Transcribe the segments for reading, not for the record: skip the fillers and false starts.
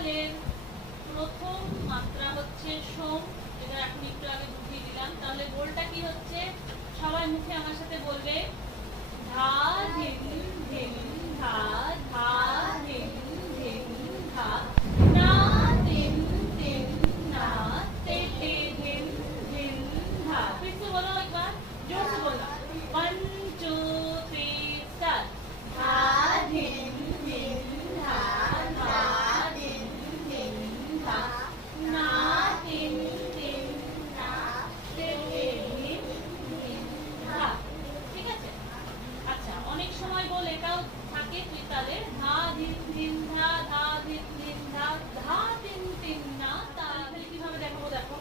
ত্রিতালের প্রথম মাত্রা হচ্ছে সোম, যেটা এখন একটু আগে বুঝিয়ে দিলাম। তাহলে গোলটা কি হচ্ছে, সবাই মুখে আমার সাথে বলবে, ধা ধিন ধিন ধা, ধা ধিন ধিন ধা, না তিন তিন না, ते ते धिन धिन धा। फिर से बोलो एक बार, जोर से बोलना। 1 2 3 स्टार्ट। धा धिन धिन धा, धा धिन धिन धा, ना তিন তিন না, ते ते धिन ধিন ধা। ঠিক আছে? আচ্ছা, অনেক সময় বল এটাও থাকে ত্রিতালে, ধা ধিন ধিন ধা, ধা ধিন ধিন ধা, ধা তিন তিন না। তাহলে কিভাবে দেখাবো দেখো,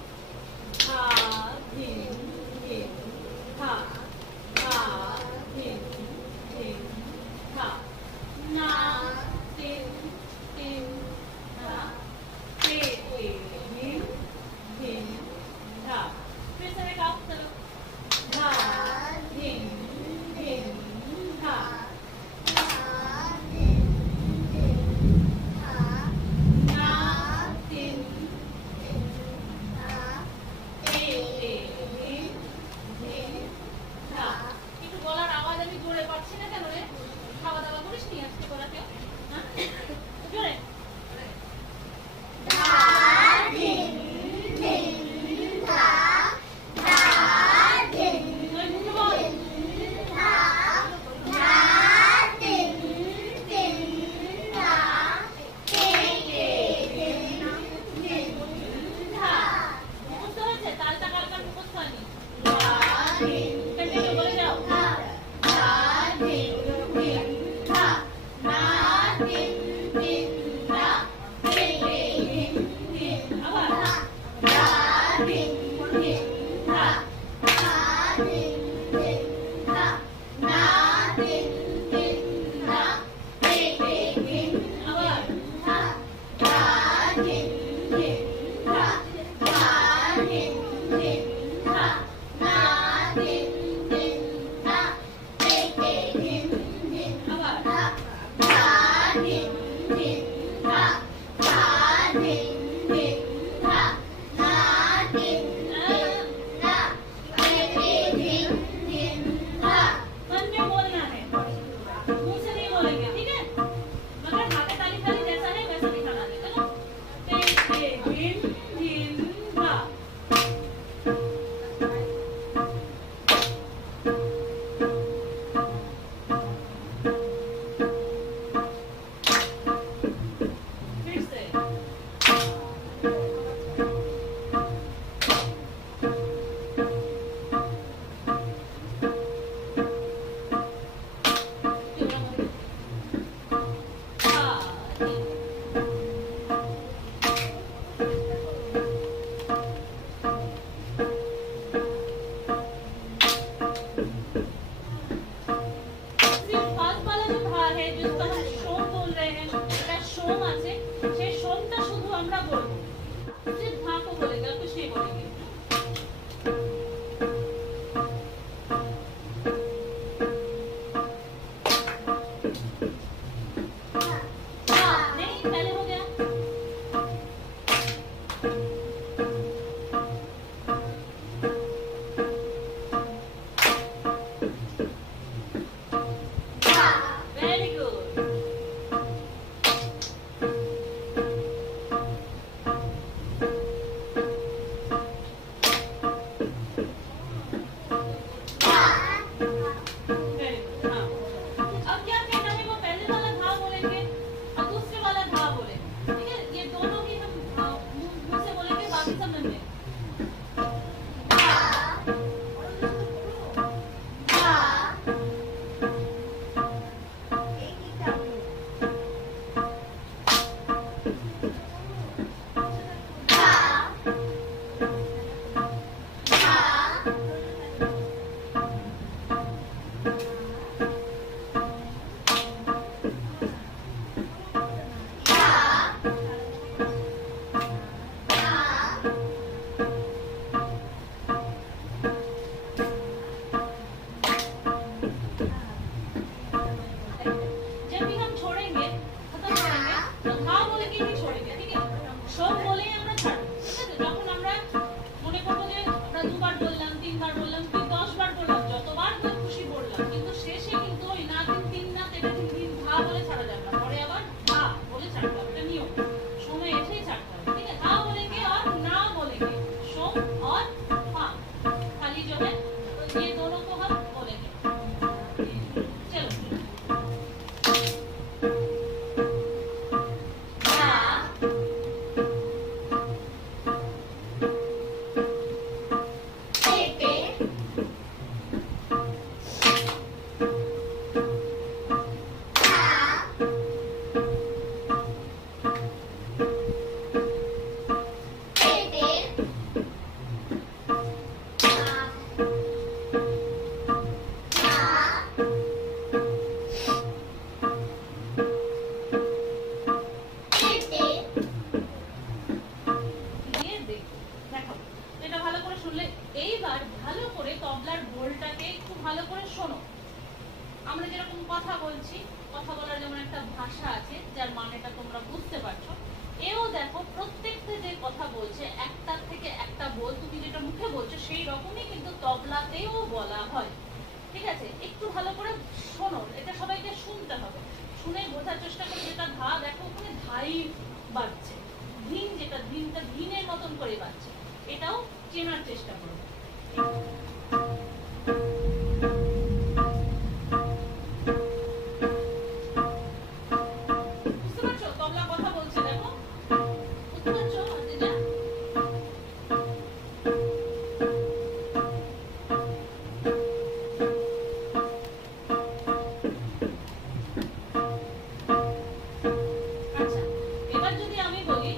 ধা ধিন ধিন ধা, ধা ধিন ধিন ধা, না তিন তিন না, ते ते धिन धिन धा। फिर से एक आप चलो, धा धिन धिन धा, ना তিন ते ते धिन ধিন ধা। একটু গলার আওয়াজ আমি জোরে পাচ্ছি না কেন রে? খাওয়া দাওয়া করিস নি আজকে তোরা কেউ? হ্যাঁ, জোরে। ধা ধিন ধিন ধা, ধা ধিন ধিন বল, ধা ধা ধিন ধিন ধা, তে তে ধিন ধিন ধা। মুখস্থ হয়েছে? তালটা কার কার মুখস্থ হয়নি? ধা ধিন, কন্টিনিউ বলে যাও। ধা ধিন ধিন ধা, না তিন তিন ধা, তে তে ধিন ধিন। আবার ধা ধিন ধিন ধা, ধা ধিন ধিন ধা, না তিন তিন ধা, তে তে ধিন। আবার ধা, ধা ধিন ধিন ধা, ধা ধিন ধিন ধা, না তিন তিন ধা, তে তে ধিন ধিন। আবার ধা, ধা ধিন ধিন ধা, ধা ধিন ধিন ধা, না তিন তিন ধা, তে তে धिन धिन धा। मन में बोलना है, मुंह से नहीं बोलेंगे, ठीक है? मगर हाथे ताली ताली जैसा है वैसा दिखाना है, चलो। ते ते धिन धिन धा। फिर से কথা বলছি, কথা বলার যেমন একটা ভাষা আছে যার মানেটা তোমরা বুঝতে পারছো, এও দেখো প্রত্যেকটা যে কথা বলছে একটার থেকে একটা বল তুমি যেটা মুখে বলছো সেই রকমই কিন্তু তবলাতেও বলা হয়। ঠিক আছে, একটু ভালো করে শোনো, এটা সবাইকে শুনতে হবে, শুনে বোঝার চেষ্টা করো। যেটা ধা, দেখো ওখানে ধাই বাজছে, ধিন, যেটা ধিনটা ধিনের মতন করে বাজছে, এটাও চেনার চেষ্টা করো। বুঝতে পারছো তবলা কথা বলছে, দেখো বুঝতে পারছো যেটা। আচ্ছা, এবার যদি আমি বলি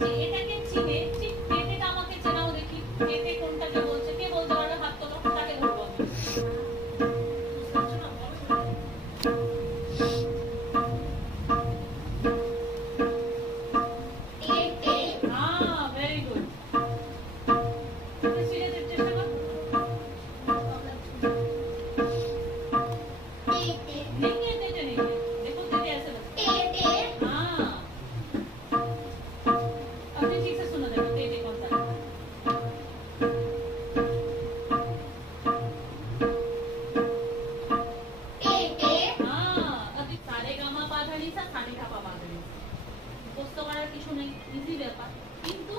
যে এটাকে চিনে, ঠিক পেটেটা আমাকে চেনাও দেখি, পেটে কোনটাকে বলছে, কে বলতে পারবে? হাত তোলো, তাকে ধরবো আমি। বুঝতে পারছো না? Very good. চেষ্টা কর। नहीं है तेटे नहीं है, देखो तेटे ऐसे बस हाँ, अपने ठीक से सुनो, देखो तेटे कौन सा है। हाँ, अभी सारे गामा पा धा नी सा, सानी धा पा धा नी सा, मुखস্থ করার কিছু নেই, ইজি ব্যাপার, কিন্তু